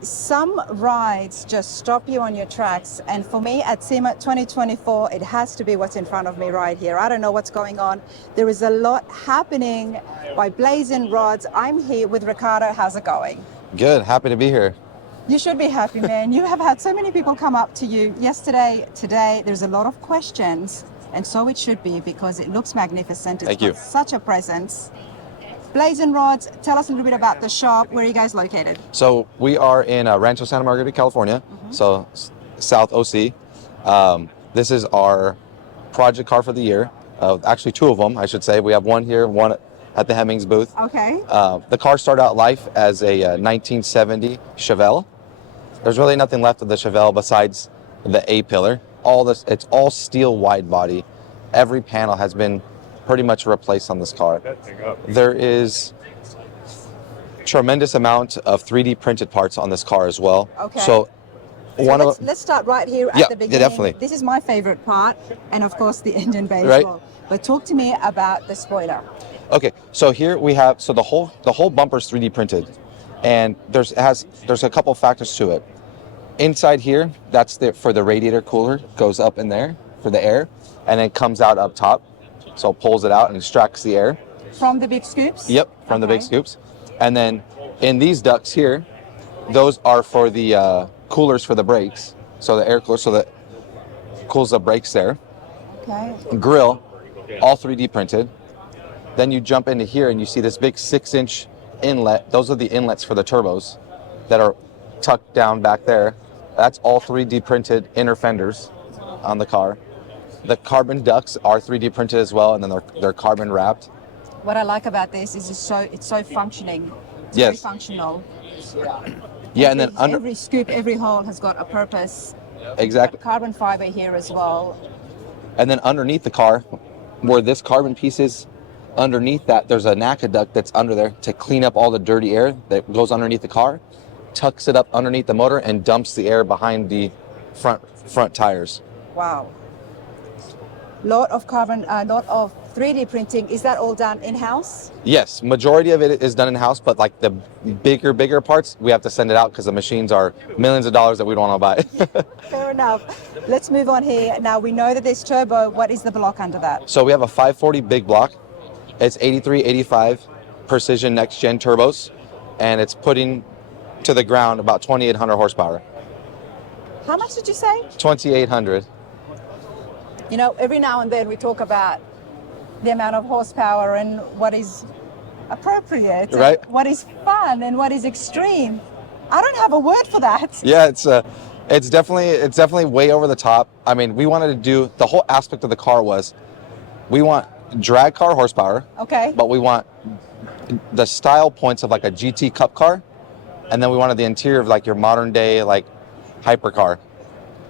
Some rides just stop you on your tracks, and for me at Sema 2024, it has to be what's in front of me right here. I don't know what's going on. There is a lot happening by Blazin Rodz. I'm here with Ricardo. How's it going? Good, happy to be here. You should be happy, man. You have had so many people come up to you yesterday, today. There's a lot of questions, and so it should be because it looks magnificent. It's Thank you. got such a presence. Blazin Rodz, tell us a little bit about the shop. Where are you guys located? So we are in Rancho Santa Margarita, California, so South OC. This is our project car for the year. Actually, two of them, I should say. We have one here, one at the Hemmings booth. Okay. The car started out life as a 1970 Chevelle. There's really nothing left of the Chevelle besides the A-pillar. It's all steel wide body. Every panel has been pretty much replaced on this car. There is tremendous amount of 3D printed parts on this car as well. Okay. So let's start right here at the beginning. Yeah, definitely. This is my favorite part, and of course the engine bay Right. as well. But talk to me about the spoiler. Okay, so here we have the whole bumper is 3D printed, and there's a couple factors to it. Inside here, that's for the radiator cooler, goes up in there for the air, and then comes out up top. So it pulls it out and extracts the air. From the big scoops? Yep, from the big scoops. And then in these ducts here, those are for the coolers for the brakes. So the air cooler, so that cools the brakes there. Okay. Grill, all 3D printed. Then you jump into here and you see this big 6-inch inlet. Those are the inlets for the turbos that are tucked down back there. That's all 3D printed inner fenders on the car. The carbon ducts are 3D printed as well, and then they're carbon wrapped. What I like about this is it's so functioning. It's Yes. very functional. Yeah, and then every scoop, every hole has got a purpose. exactly. Carbon fiber here as well. And then underneath the car, where this carbon piece is, underneath that, there's a NACA duct that's under there to clean up all the dirty air that goes underneath the car, tucks it up underneath the motor, and dumps the air behind the front tires. Wow. Lot of 3D printing. Is that all done in-house? Yes, majority of it is done in-house, but like the bigger parts, we have to send it out because the machines are millions of dollars that we don't want to buy. Fair enough. Let's move on here. Now we know that there's turbo. What is the block under that? So we have a 540 big block. It's 83, 85 precision next gen turbos, and it's putting to the ground about 2,800 horsepower. How much did you say? 2,800. You know, every now and then we talk about the amount of horsepower and what is appropriate, right? And what is fun and what is extreme. I don't have a word for that. Yeah, it's definitely way over the top. I mean, we wanted to do the whole aspect of the car was we want drag car horsepower. Okay. But we want the style points of like a GT Cup car, and then we wanted the interior of like your modern day like hypercar.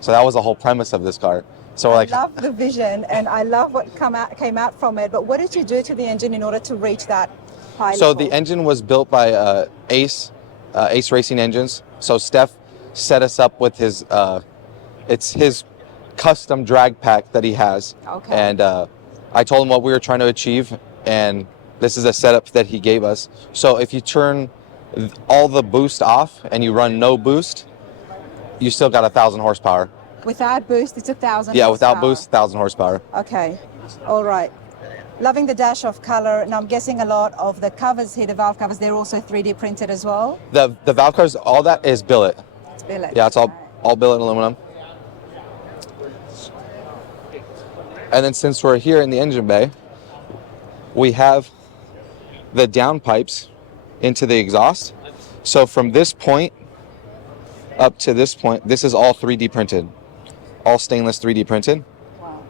So that was the whole premise of this car. So I love the vision and I love what came out from it. But what did you do to the engine in order to reach that high so level? The engine was built by Ace Racing Engines. So Steph set us up with his it's his custom drag pack that he has. Okay. And I told him what we were trying to achieve, and this is a setup that he gave us. So if you turn all the boost off and you run no boost, you still got 1,000 horsepower. Without boost, it's 1,000 Yeah, horsepower. without boost, 1,000 horsepower. Okay, all right. Loving the dash of color, and I'm guessing a lot of the covers here, the valve covers, they're also 3D printed as well? The valve covers, all that is billet. It's billet. Yeah, it's all billet aluminum. And then since we're here in the engine bay, we have the downpipes into the exhaust. So from this point up to this point, this is all 3D printed. All stainless 3D printed. Wow.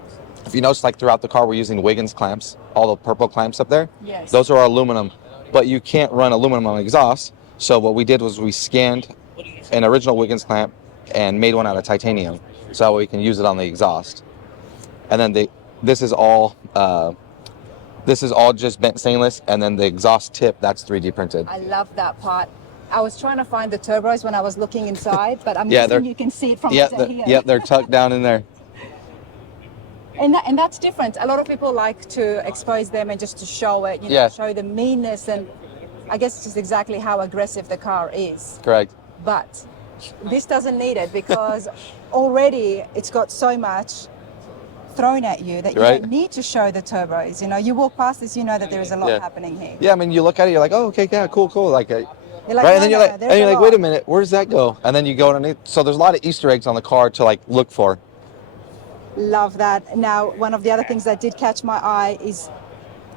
If you notice, like throughout the car, we're using Wiggins clamps, all the purple clamps up there. Yes. Those are aluminum, but you can't run aluminum on exhaust. So what we did was we scanned an original Wiggins clamp and made one out of titanium, so that way we can use it on the exhaust. And then this is all just bent stainless, and then the exhaust tip, that's 3D printed. I love that part. I was trying to find the turbos when I was looking inside, but I'm guessing you can see it from here. Yep, they're tucked down in there. And that's different. A lot of people like to expose them and just to show it, show the meanness, and I guess it's just exactly how aggressive the car is. Correct. but this doesn't need it because already it's got so much thrown at you that you Right. don't need to show the turbos. You know, you walk past this, you know that there is a lot Yeah. happening here. Yeah, I mean, you look at it, you're like, oh, okay, yeah, cool, cool. Like, You're like, right, no, and then you're no, like, there's a lot. wait a minute, where does that go? And then you go underneath. So there's a lot of Easter eggs on the car to like look for. Love that. Now, one of the other things that did catch my eye is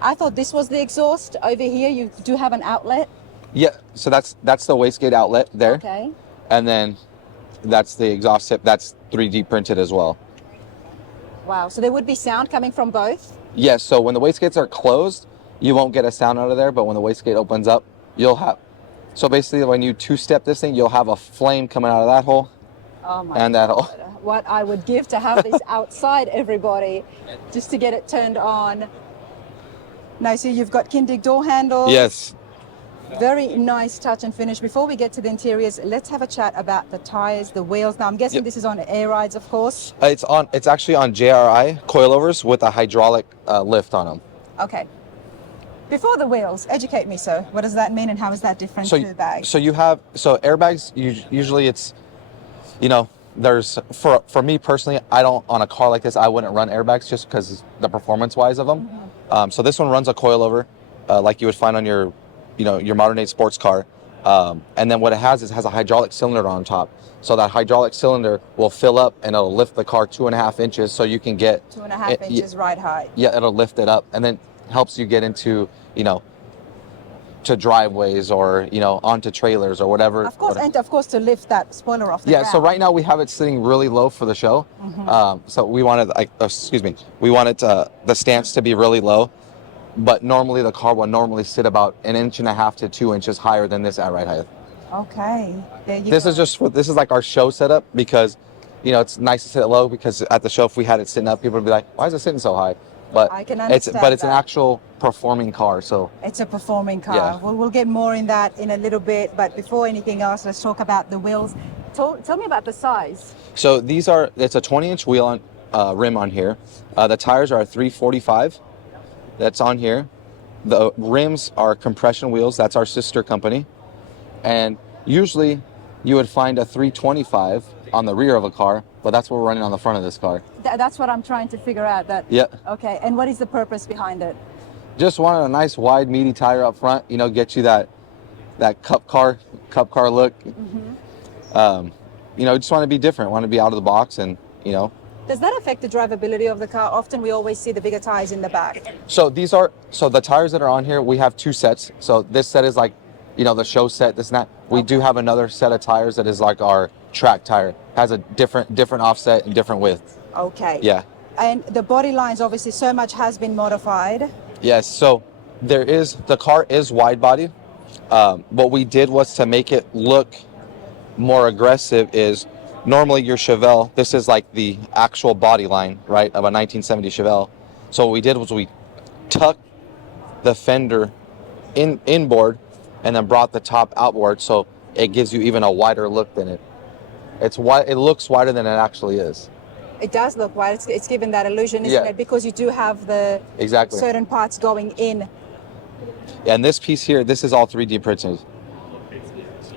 I thought this was the exhaust. Over here, you do have an outlet. Yeah, so that's the wastegate outlet there. Okay. And then that's the exhaust tip. That's 3D printed as well. Wow. So there would be sound coming from both? Yes, so when the wastegates are closed, you won't get a sound out of there, but when the wastegate opens up, you'll have. So basically, when you two-step this thing, you'll have a flame coming out of that hole. Oh my and that hole. What I would give to have this outside, everybody, just to get it turned on. Now, so you've got Kindig door handles. Yes. Very nice touch and finish. Before we get to the interiors, let's have a chat about the tires, the wheels. Now, I'm guessing this is on air rides, of course. It's actually on JRI coilovers with a hydraulic lift on them. Okay. Before the wheels, educate me, sir. What does that mean and how is that different to bags? So airbags, usually it's, you know, there's, for me personally, I don't, on a car like this, I wouldn't run airbags just because the performance wise of them. Mm-hmm. So this one runs a coilover like you would find on your, you know, your modern day sports car. And then what it has is a hydraulic cylinder on top. So that hydraulic cylinder will fill up and it'll lift the car 2.5 inches so you can get 2.5 inches ride height. Yeah, it'll lift it up and then helps you get into, you know, to driveways or, you know, onto trailers or whatever. Of course, and of course to lift that spoiler off the ground. So right now we have it sitting really low for the show. Mm-hmm. So we wanted, we wanted the stance to be really low. But normally the car will normally sit about 1.5 inches to 2 inches higher than this at ride height. Okay, there you This go. is like our show setup because, you know, it's nice to sit low because at the show if we had it sitting up, people would be like, why is it sitting so high? But I can understand it's an actual performing car. So it's a performing car. Yeah. We'll get more in that in a little bit. But before anything else, let's talk about the wheels. Tell me about the size. So it's a 20-inch wheel on rim on here. The tires are a 345. That's on here. The rims are compression wheels. That's our sister company. And usually you would find a 325 on the rear of a car, but that's what we're running on the front of this car. That's what I'm trying to figure out. Yeah. Okay, and what is the purpose behind it? Just wanted a nice wide meaty tire up front, you know, get you that cup car look. Mm-hmm. You know, just want to be different, want to be out of the box and, you know. Does that affect the drivability of the car? Often we always see the bigger tires in the back. So the tires that are on here, we have 2 sets. So this set is like, you know, the show set, this and that. We do have another set of tires that is like our track tire. Has a different offset and different width. Okay. Yeah. And the body lines, obviously, so much has been modified. Yes, so the car is wide body. What we did was to make it look more aggressive is normally your Chevelle, this is like the actual body line, right, of a 1970 Chevelle. So what we did was we tucked the fender inboard and then brought the top outboard so it gives you even a wider look than it. It's wide, it looks wider than it actually is. It does look wide. It's given that illusion, isn't it? Because you do have the certain parts going in. Yeah, and this piece here, this is all 3D printed.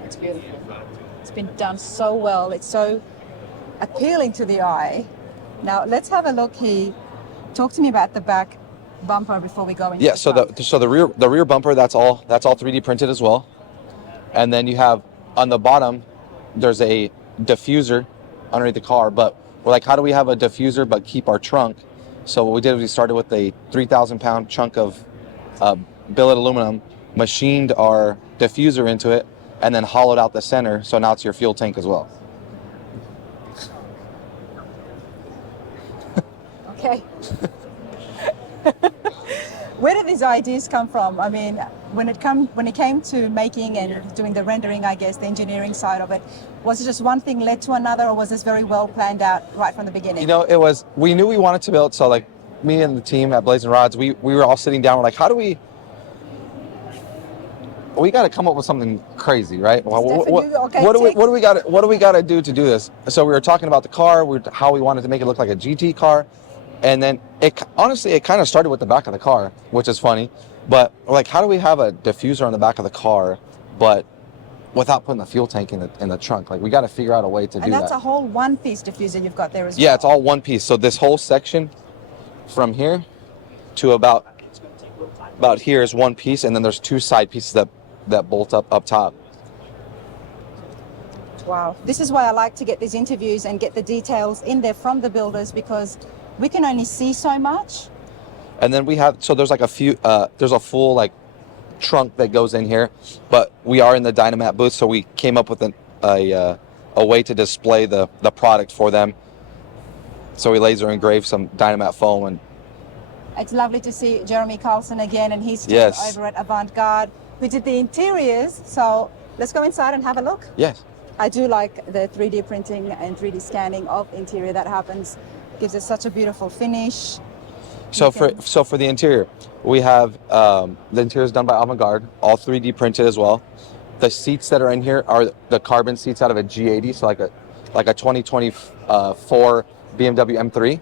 It's beautiful. It's been done so well. It's so appealing to the eye. Now let's have a look here. Talk to me about the back bumper before we go into the rear bumper, that's all 3D printed as well. And then you have on the bottom there's a diffuser underneath the car, but we're like, how do we have a diffuser but keep our trunk? So what we did was we started with a 3,000-pound chunk of billet aluminum, machined our diffuser into it, and then hollowed out the center, so now it's your fuel tank as well. Okay. Where did these ideas come from? I mean, when it came to making and doing the rendering, I guess, the engineering side of it, was it just one thing led to another, or was this very well planned out right from the beginning? You know, we knew we wanted to build, so like me and the team at Blazin Rodz, we were all sitting down, we're like, how do we got to come up with something crazy, right? What do we got to do to do this? So we were talking about the car, how we wanted to make it look like a GT car. And then it kind of started with the back of the car, which is funny. But we're like, how do we have a diffuser on the back of the car, but without putting the fuel tank in the trunk. Like we got to figure out a way to do that. And that's a whole one-piece diffuser you've got there as well. Yeah, it's all one piece. So this whole section from here to about here is one piece, and then there's two side pieces that bolt up top. Wow. This is why I like to get these interviews and get the details in there from the builders, because we can only see so much. And then we have, so there's like a few, there's a full like trunk that goes in here, but we are in the Dynamat booth, so we came up with a way to display the product for them. So we laser engraved some Dynamat foam. And it's lovely to see Jeremy Carlson again and his team yes. over at Avant-Garde, who did the interiors. So let's go inside and have a look. Yes. I do like the 3D printing and 3D scanning of interior that happens. Gives it such a beautiful finish. So for the interior, we have the interior is done by Avant-Garde, all 3D printed as well. The seats that are in here are the carbon seats out of a G80, so like a 2024 BMW M3.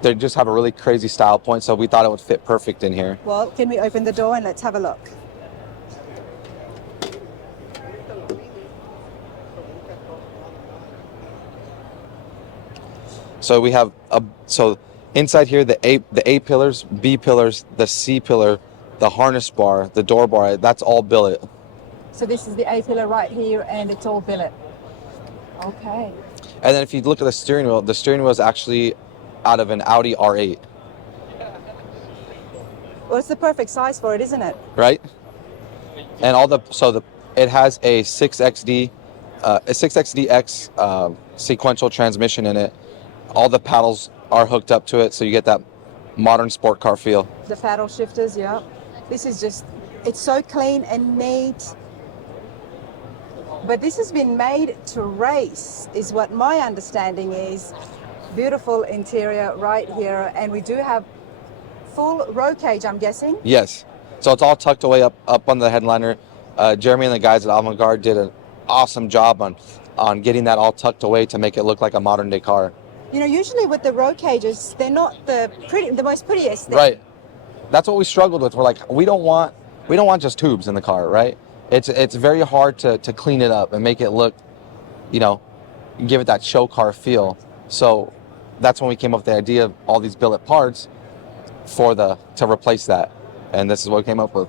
They just have a really crazy style point, so we thought it would fit perfect in here. Well, can we open the door and let's have a look? So we have so inside here the A pillars, B pillars, the C pillar, the harness bar, the door bar. That's all billet. So this is the A pillar right here, and it's all billet. Okay. And then if you look at the steering wheel is actually out of an Audi R8. Well, it's the perfect size for it, isn't it? Right. And it has a 6XDX sequential transmission in it. All the paddles are hooked up to it, so you get that modern sport car feel. The paddle shifters, yeah. This is just, it's so clean and neat. But this has been made to race, is what my understanding is. Beautiful interior right here, and we do have full roll cage, I'm guessing. Yes. So it's all tucked away up on the headliner. Jeremy and the guys at Avant-Garde did an awesome job on getting that all tucked away to make it look like a modern day car. You know, usually with the roll cages, they're not the most prettiest thing. Right. That's what we struggled with. We're like, we don't want just tubes in the car, right? It's very hard to clean it up and make it look, give it that show car feel. So that's when we came up with the idea of all these billet parts to replace that. And this is what we came up with.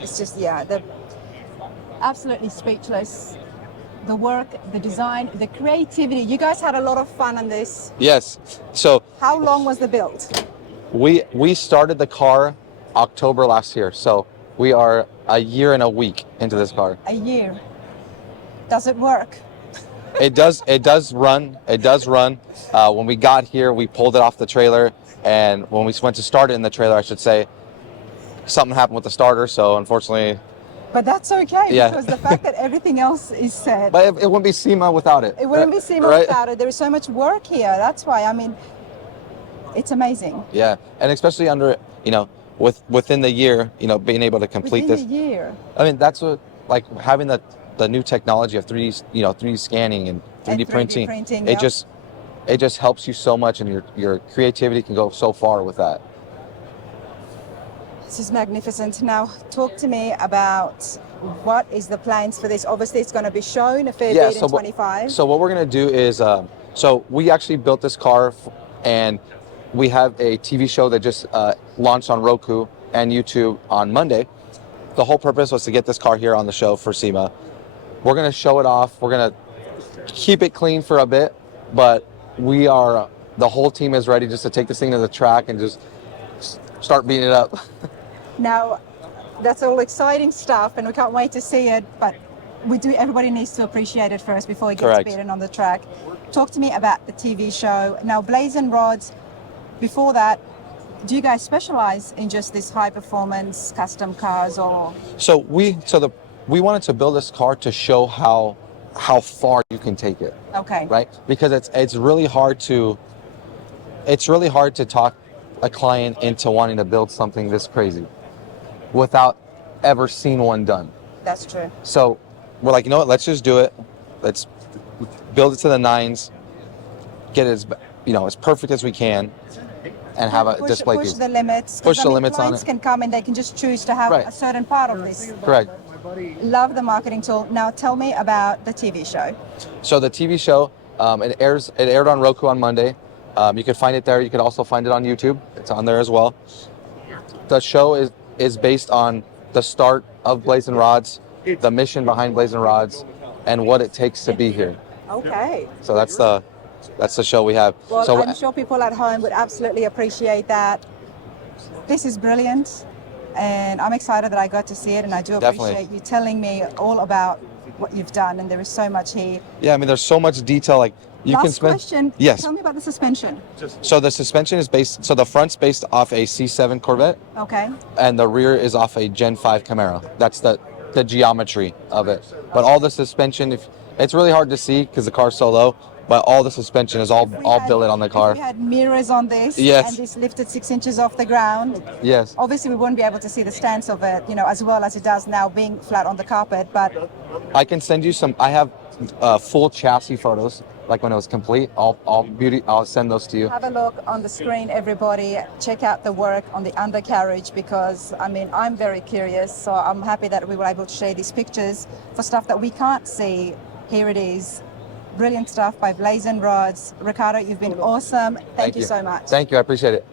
It's just, yeah, they're absolutely speechless. The work, the design, the creativity. You guys had a lot of fun on this. Yes. So how long was the build? We started the car October last year. So we are a year and a week into this car. A year. Does it work? It does run. It does run. When we got here, we pulled it off the trailer, and when we went to start it in the trailer, I should say, something happened with the starter, so unfortunately. But that's okay, yeah. Because the fact that everything else is set. But it wouldn't be Sema without it. It wouldn't be Sema right? without it. There is so much work here. That's why, it's amazing. Yeah, and especially under, within the year, being able to complete this. Within the year. That's what, like having the new technology of 3D scanning and 3D printing. Yep. It just helps you so much, and your creativity can go so far with that. This is magnificent. Now, talk to me about what is the plans for this. Obviously, it's going to be shown a fair bit in 25. So what we're going to do is, so we actually built this car, and we have a TV show that just launched on Roku and YouTube on Monday. The whole purpose was to get this car here on the show for Sema. We're going to show it off. We're going to keep it clean for a bit, but the whole team is ready just to take this thing to the track and just start beating it up. Now, that's all exciting stuff, and we can't wait to see it, but everybody needs to appreciate it first before it gets beaten on the track. Talk to me about the TV show. Now, Blazin Rodz, before that, do you guys specialize in just this high performance custom cars, or? So we wanted to build this car to show how far you can take it. Okay. Right? Because it's really hard to talk a client into wanting to build something this crazy without ever seeing one done. That's true. So we're like, let's just do it. Let's build it to the nines, get it as perfect as we can, and have a display push piece. the limits. 'Cause, Push I the mean, limits on clients it. can come and they can just choose to have Right. a certain part of this. Correct. Love the marketing tool. Now tell me about the TV show. So the TV show, it aired on Roku on Monday. You could find it there. You could also find it on YouTube. It's on there as well. The show is based on the start of Blazin Rodz, the mission behind Blazin Rodz, and what it takes to be here. Okay. So that's the show we have. Well, So I'm sure people at home would absolutely appreciate that. This is brilliant, and I'm excited that I got to see it, and I do appreciate Definitely. you telling me all about what you've done, and there is so much here. yeah, I mean, there's so much detail. Like you Last can spend. question. Yes. Tell me about the suspension. So the suspension is based. So the front's based off a C7 Corvette, Okay. and the rear is off a Gen 5 Camaro. That's the geometry of it. But all the suspension, it's really hard to see because the car's so low. But all the suspension is all billet on the car. If we had mirrors on this, Yes. and this lifted 6 inches off the ground, Yes. obviously we wouldn't be able to see the stance of it, as well as it does now being flat on the carpet. But I can send you some. I have full chassis photos, like when it was complete. I'll send those to you. have a look on the screen, everybody. Check out the work on the undercarriage because, I mean, I'm very curious. So I'm happy that we were able to share these pictures for stuff that we can't see. Here it is. Brilliant stuff by Blazin Rodz. Ricardo, you've been awesome. Thank you so much. Thank you. I appreciate it.